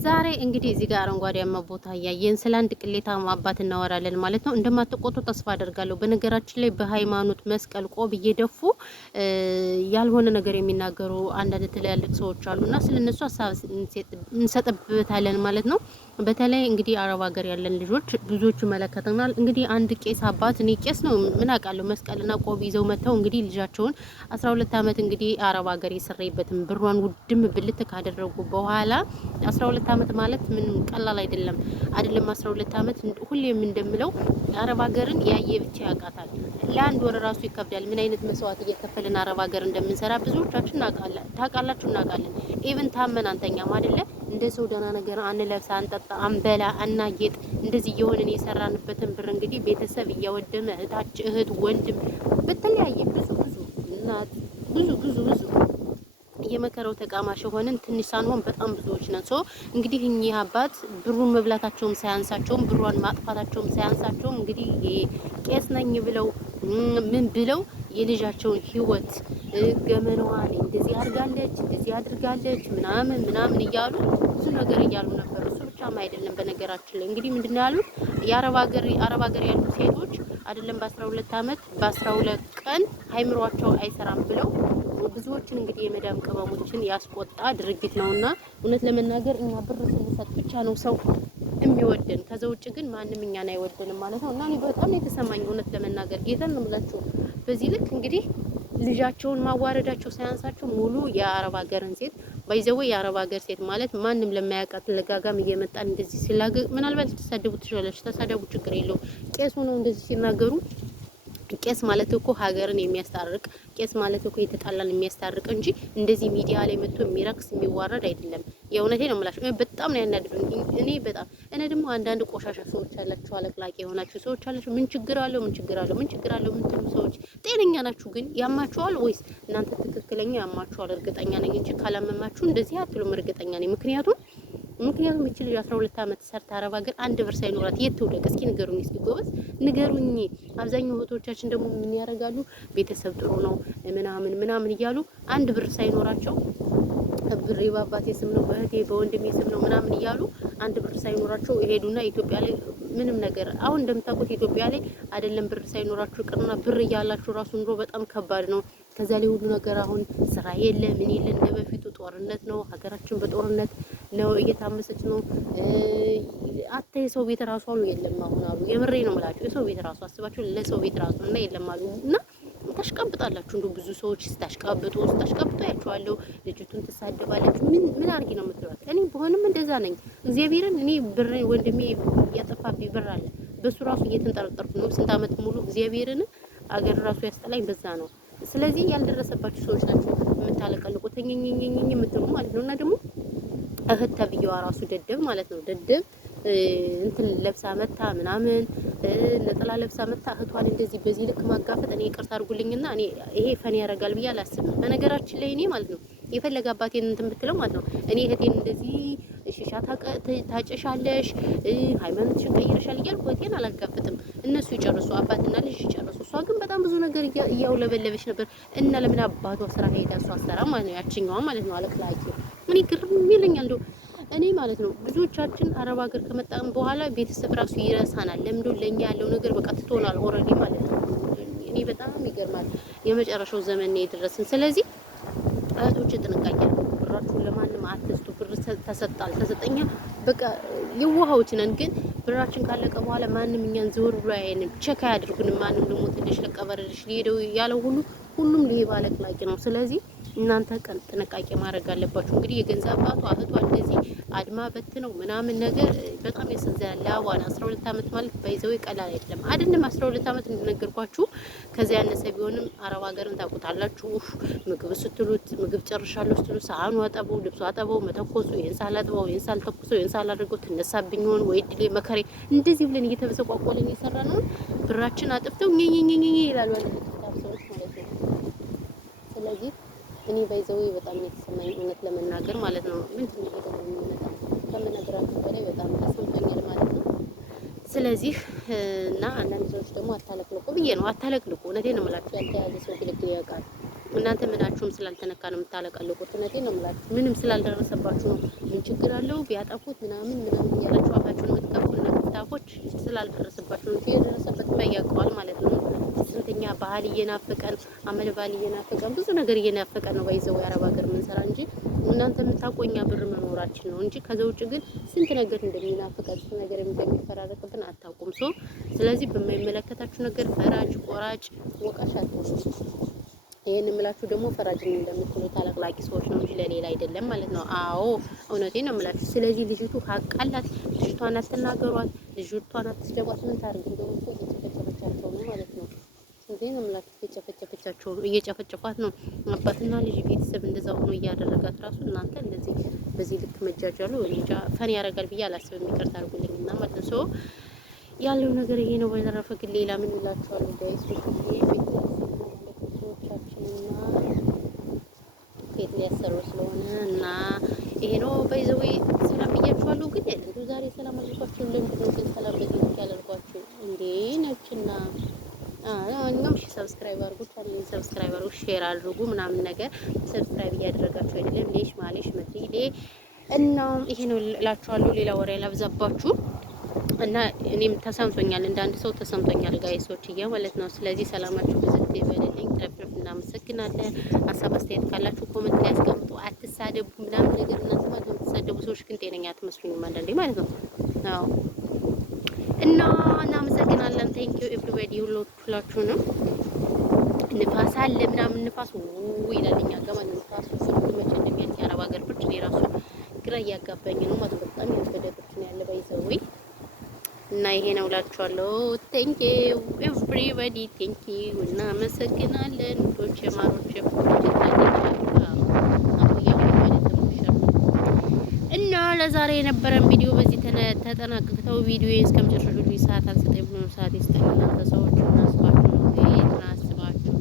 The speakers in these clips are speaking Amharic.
ዛሬ እንግዲህ እዚህ ጋር አረንጓዴያማ ቦታ እያየን ስለ አንድ ቅሌታማ አባት እናወራለን ማለት ነው። እንደማትቆጡ ተስፋ አደርጋለሁ። በነገራችን ላይ በሃይማኖት መስቀል ቆብ እየደፉ ያልሆነ ነገር የሚናገሩ አንዳንድ ትላልቅ ሰዎች አሉና ስለነሱ ሀሳብ እንሰጥበታለን ማለት ነው። በተለይ እንግዲህ አረብ ሀገር ያለን ልጆች ብዙዎቹ ይመለከተናል። እንግዲህ አንድ ቄስ አባት እኔ ቄስ ነው ምን አውቃለሁ መስቀልና ቆብ ይዘው መጥተው እንግዲህ ልጃቸውን 12 አመት እንግዲህ አረብ ሀገር የሰራይበትን ብሯን ውድም ብልት ካደረጉ በኋላ 12 አመት ማለት ምንም ቀላል አይደለም። 12 አመት ሁሌም እንደምለው አረብ ሀገርን ያየ ብቻ ያውቃታል። ለአንድ ወር ራሱ ይከብዳል። ምን አይነት መስዋዕት እየከፈልን አረብ ሀገር እንደምንሰራ ብዙዎቻችን እናውቃለን። ታውቃላችሁ፣ እናውቃለን። ኢቭን ታመን አንተኛም አይደለ? እንደ ሰው ደህና ነገር አንለብስ፣ አንጠጣ፣ አንበላ፣ አናጌጥ እንደዚህ እየሆንን የሰራንበትን ብር እንግዲህ ቤተሰብ እያወደመ እህት ወንድም በተለያየ ብዙ እናት ብዙ የመከረው ተቃማሽ ሆነን ትንሽ ሳንሆን በጣም ብዙዎች ነን። እንግዲህ እኚህ አባት ብሩን መብላታቸውም ሳያንሳቸውም ብሯን ማጥፋታቸውም ሳያንሳቸውም እንግዲህ ቄስ ነኝ ብለው ምን ብለው የልጃቸውን ህይወት ገመናዋን እንደዚህ አድርጋለች እንደዚህ አድርጋለች ምናምን እያሉ ብዙ ነገር እያሉ ነበር። እሱ ብቻም አይደለም። በነገራችን ላይ እንግዲህ ምንድነው ያሉት የአረብ ሀገር ያሉ ሴቶች አይደለም በ12 አመት በ12 ቀን አይምሯቸው አይሰራም ብለው ብዙዎችን እንግዲህ የመዳም ቅመሞችን ያስቆጣ ድርጊት ነውና እውነት ለመናገር እኛ ብር ስንሰጥ ብቻ ነው ሰው የሚወደን። ከዛ ውጭ ግን ማንም እኛን አይወደንም ማለት ነው። እና እኔ በጣም የተሰማኝ እውነት ለመናገር ጌታን ነው የምላችሁ። በዚህ ልክ እንግዲህ ልጃቸውን ማዋረዳቸው ሳያንሳቸው ሙሉ የአረብ ሀገርን ሴት ባይዘው የአረብ ሀገር ሴት ማለት ማንም ለማያውቃት ለጋጋም እየመጣን እንደዚህ ሲላገ ምናልባት ተሳደቡ ትችላለች። ተሳደቡ፣ ችግር የለውም። ቄሱ ነው እንደዚህ ሲናገሩ ቄስ ማለት እኮ ሀገርን የሚያስታርቅ ቄስ ማለት እኮ የተጣላን የሚያስታርቅ እንጂ እንደዚህ ሚዲያ ላይ መጥቶ የሚረክስ የሚዋረድ አይደለም። የእውነቴ ነው የምላችሁ። በጣም ነው ያናድዱኝ። እኔ ደግሞ አንዳንድ ቆሻሻ ሰዎች አላችሁ፣ አለቅላቂ የሆናችሁ ሰዎች አላችሁ። ምን ችግር አለው የምትሉ ሰዎች ጤነኛ ናችሁ? ግን ያማችኋል ወይስ እናንተ ትክክለኛ ያማችኋል? እርግጠኛ ነኝ እንጂ ካላመማችሁ እንደዚህ አትሉም። እርግጠኛ ነኝ። ምክንያቱም እቺ ልጅ 12 አመት ሰርታ አረብ ሀገር አንድ ብር ሳይኖራት የት ትውደቅ? እስኪ ንገሩኝ፣ እስኪ ጎበዝ ንገሩኝ። አብዛኛው እህቶቻችን ደግሞ ምን ያደርጋሉ? ቤተሰብ ጥሩ ነው ምናምን እያሉ አንድ ብር ሳይኖራቸው ብሬ በአባቴ ስም ነው በእህቴ በወንድሜ ስም ነው ምናምን እያሉ አንድ ብር ሳይኖራቸው ይሄዱና ኢትዮጵያ ላይ ምንም ነገር አሁን እንደምታውቁት ኢትዮጵያ ላይ አይደለም ብር ሳይኖራችሁ ቅርና ብር እያላችሁ ራሱ ኑሮ በጣም ከባድ ነው። ከዛ ላይ ሁሉ ነገር አሁን ስራ የለ ምን የለ እንደ በፊቱ ጦርነት ነው። ሀገራችን በጦርነት ነው እየታመሰች ነው። አታ የሰው ቤት ራሱ አሉ የለም አሁን አሉ። የምሬ ነው የምላችሁ። የሰው ቤት ራሱ አስባችሁ ለሰው ቤት ራሱ እና የለም አሉ እና ታሽቃብጣላችሁ። እንደው ብዙ ሰዎች ስታሽቃብጡ ያያችኋለሁ። ልጅቱን ትሳደባለች። ምን አርጊ ነው የምትሏት? እኔ በሆንም እንደዛ ነኝ። እግዚአብሔርን እኔ ብር ወንድሜ ያጠፋብኝ ብር አለ። በሱ ራሱ እየተንጠረጠርኩ ነው ስንት አመት ሙሉ። እግዚአብሔርን አገር ራሱ ያስጠላኝ በዛ ነው። ስለዚህ ያልደረሰባችሁ ሰዎች ናቸው የምታለቀልቁት የምትሉ ማለት ነው። እና ደግሞ እህት ተብዬዋ ራሱ ደደብ ማለት ነው። ደደብ እንትን ለብሳ መታ ምናምን ነጠላ ለብሳ መታ እህቷን እንደዚህ በዚህ ልክ ማጋፈጥ እኔ ይቅርታ አድርጉልኝና እኔ ይሄ ፈን ያደርጋል ብዬ አላስብም። በነገራችን ላይ እኔ ማለት ነው የፈለገ አባቴን እንትን ብትለው ማለት ነው እኔ እህቴን እንደዚህ ሺሻ ታጨሻለሽ ሃይማኖትሽን ቀይረሻል እያልኩ እህቴን አላጋፍጥም። እነሱ ይጨርሱ፣ አባትና ልጅ ይጨርሱ። እሷ ግን በጣም ብዙ ነገር እያውለበለበች ነበር። እና ለምን አባቷ ስራ ሄዳ እሷ አሰራ ማለት ነው ያችኛዋ ማለት ነው አለቅላቂ ምን ግርም ይለኛል እንደው እኔ ማለት ነው ብዙዎቻችን አረብ ሀገር ከመጣን በኋላ ቤተሰብ ራሱ ይረሳናል። ለምዶ ለኛ ያለው ነገር በቃ ትቶናል ኦልሬዲ ማለት ነው። እኔ በጣም ይገርማል። የመጨረሻው ዘመን ነው የደረስን። ስለዚህ እህቶች ጥንቃቄ አድርጉ። ብራችሁን ለማንም አትስጡ። ብር ተሰጣል ተሰጠኛ በቃ የዋሃዎች ነን። ግን ብራችን ካለቀ በኋላ ማንም እኛን ዝውር ብሎ አያየንም፣ ቼክ አያድርጉንም። ማንም ደግሞ ትንሽ ለቀበረልሽ ሊሄደው ያለው ሁሉም ሌባ አለቅላቂ ነው። ስለዚህ እናንተ ቀን ጥንቃቄ ማድረግ አለባችሁ። እንግዲህ የገንዘብ አባቷ እህቷ እንደዚህ አድማ በት ነው ምናምን ነገር በጣም ያሳዝናል። ለአዋን 12 አመት ማለት ባይዘው ቀላል አይደለም። 12 አመት እንደነገርኳችሁ ከዛ ያነሰ ቢሆንም አረብ ሀገርን ታውቁታላችሁ። ምግብ ስትሉት ምግብ ጨርሻለሁ ስትሉ ሳህኑ አጠበው፣ ልብሱ አጠበው፣ መተኮሱ ይሄን ሳላጥበው ይሄን ሳልተኩሰው ይሄን ሳላደርገው ትነሳብኝ ሆን ወይ ድሌ መከሬ እንደዚህ ብለን እየተበሰቋቆልን የሰራነውን ብራችን አጥፍተው ኘኘኘኘ ይላሉ ሰዎች ማለት ነው። ስለዚህ እኔ ባይዘው በጣም የተሰማኝ እውነት ለመናገር ማለት ነው ምንድን ነው ደግሞ የሚመጣ ከመነግራችሁ በላይ በጣም ተሰምቶኛል ማለት ነው። ስለዚህ እና አንዳንድ ሰዎች ደግሞ አታለቅልቁ ብዬ ነው። አታለቅልቁ። እውነቴን ነው የምላችሁ። ያልተያዘ ሰው ግልግል ያውቃል። እናንተ ምናችሁም ስላልተነካ ነው የምታለቀልቁት። እውነቴን ነው የምላችሁ። ምንም ስላልደረሰባችሁ ነው። ምን ችግር አለው ቢያጠፉት ምናምን እያላችሁ አፋችሁን የምትከፍቱ እና ክፍታፎች ስላልደረሰባችሁ ነው እንጂ የደረሰበት ያውቀዋል ማለት ነው። ስንተኛ ባህል እየናፈቀን አመል ባህል እየናፈቀን ብዙ ነገር እየናፈቀን ነው ባይዘው የአረብ ሀገር ምንሰራ እንጂ እናንተ የምታቆኛ ብር መኖራችን ነው እንጂ ከዛ ውጭ ግን ስንት ነገር እንደሚናፈቀን ስንት ነገር እንደሚፈራረቅብን አታውቁም። ስለዚህ በማይመለከታችሁ ነገር ፈራጅ ቆራጭ ወቃሽ አትሆኑ። ይሄን የምላችሁ ደግሞ ፈራጅን እንደምትሉ ታላላቂ ሰዎች ነው እንጂ ለሌላ አይደለም ማለት ነው። አዎ እውነቴን ነው የምላችሁ። ስለዚህ ልጅቱ ሀቅ አላት። ልጅቷን አትናገሯት፣ ልጅቷን አትስደቧት። ምን ታርግ እንደሆነ እኮ እየጨፈጨፈቻቸው ነው ማለት ነው። እንዴት ነው የምላችሁ? እየጨፈጨፈቻቸው ነው፣ እየጨፈጨፏት ነው። አባትና ልጅ ቤተሰብ እንደዛ ሆኖ እያደረጋት ራሱ እናንተ እንደዚህ በዚህ ልክ መጃጃሉ እንጃ ፈን ያደርጋል ብዬ አላስብም። ይቅርታ አድርጉልኝና ማለት ነው ያለው ነገር ይሄ ነው። በተረፈ ግን ሌላ ምን እላችኋለሁ ጋይስ ሰዎቻችንና ቤት ሊያሰሩ ስለሆነ እና ይሄ ነው ባይዘዌ ሰላም ብያችኋለሁ። ግን እንደው ዛሬ ሰላም አልኳችሁ። ለምንድን ነው ግን ሰላም በዚህ ልክ ያላልኳችሁ እንዴ? ነጭና እኛም ሰብስክራይብ አድርጉ፣ ቻናሌን ሰብስክራይብ አድርጉ፣ ሼር አድርጉ ምናምን ነገር ሰብስክራይብ እያደረጋችሁ አይደለም ሌሽ ማሌሽ መጥሪሌ እና ይሄ ነው እላችኋለሁ። ሌላ ወሬ አላብዛባችሁ እና እኔም ተሰምቶኛል፣ እንዳንድ ሰው ተሰምቶኛል ጋይሶችዬ ማለት ነው። ስለዚህ ሰላማችሁ ብዝት ይበልልኝ። ትረፍረፍ እናመሰግናለን። ሀሳብ አስተያየት ካላችሁ ኮሜንት ላይ አስቀምጡ። አትሳደቡ ምናምን ነገር እናንተ ማለት ነው። የምትሳደቡ ሰዎች ግን ጤነኛ አትመስሉኝም አንዳንዴ ማለት ነው። አዎ እና እናመሰግናለን። ቴንክ ዩ ኤቭሪባዲ ሁላችሁንም። ንፋስ አለ ምናምን ንፋስ ይላል እኛ ጋር ማለት ነው። ንፋሱ ስንት መቼ እንደሚያልቅ የአረብ ሀገር ብርድ እኔ ራሱ ግራ እያጋባኝ ነው ማለት በጣም ያበደ ብርድ ነው ያለ ባይዘዌ እና ይሄ ነው እላችኋለሁ። ቴንክ ዩ ኤቭሪባዲ ቴንክ ዩ እናመሰግናለን። ውዶች የማሮች እና ለዛሬ የነበረን ቪዲዮ በዚህ ተጠናቀቀው። ቪዲዮ እስከመጨረሻው ቪዲዮ ሰዓት አልሰጠኝ ብሎ ሰዓት ይስጠኝ። እናንተ ሰዎች እናስባችሁ ነው እናስባችሁ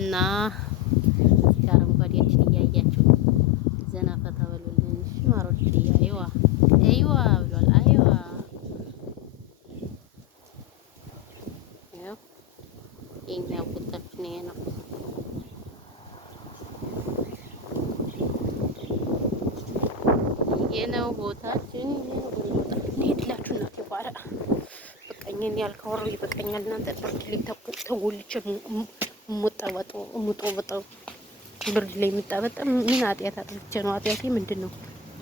እና አረንጓዴያችን እያያችሁ ዘና ፈታ በሉልን ማሮች። አይዋ አይዋ ብሏል። አይዋ ያው የኛ ቁጣችን ይሄ ነው። ይሄ ነው ቦታችን። እንሄድላችሁ እናቴ ባራ በቀኝን ያልካወሩ ይበቀኛል። እናንተ ብርድ ላይ ተጎልቼ ሙጦ ብርድ ላይ የሚጣበጥ ምን ኃጢአት አጥፍቼ ነው? ኃጢአቴ ምንድን ነው?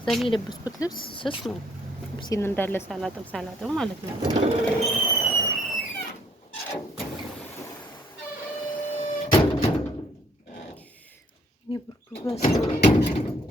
ዛሬ የለበስኩት ልብስ ስስ ነው። ልብሴን እንዳለ ሳላጥብ ማለት ነው። እኔ ብርዱ በስመ አብ